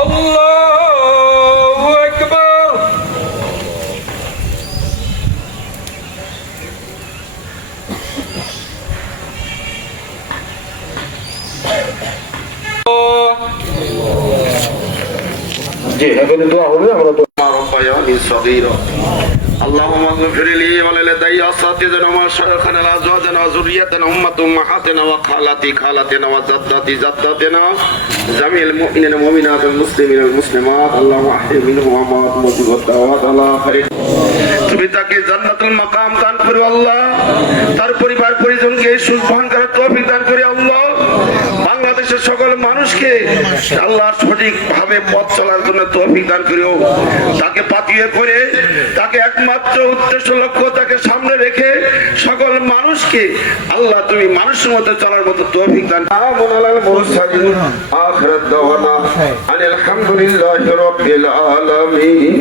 আল্লাহু আকবার। জি এখানে দোয়া হবে আমরা তো ربياني صغيرا اللهم اغفر لي ولوالدي واساتذتنا ومشايخنا وازواجنا وذريتنا امة امهاتنا وخالاتي خالاتنا وجداتي جداتنا جميع المؤمنين والمؤمنات والمسلمين والمسلمات اللهم احي منهم اموات موجود والدعوات على آخر তুমি তাকে জান্নাতুল মাকাম দান করো আল্লাহ, তার পরিবার পরিজনকে সুবহান করার তৌফিক দান করে আল্লাহ। বাংলাদেশের সকল মানুষকে আল্লাহ সঠিক ভাবে পথ চলার জন্য তৌফিক দান করিও। তাকে পাতিয়ে করে তাকে একমাত্র উদ্দেশ্য লক্ষ্য তাকে সামনে রেখে সকল মানুষকে আল্লাহ তুমি মানুষের মতো চলার মতো তৌফিক দান। আমুন আলাল মুরসালিন আখিরাত দাওয়ানা আলহামদুলিল্লাহি রাব্বিল আলামিন।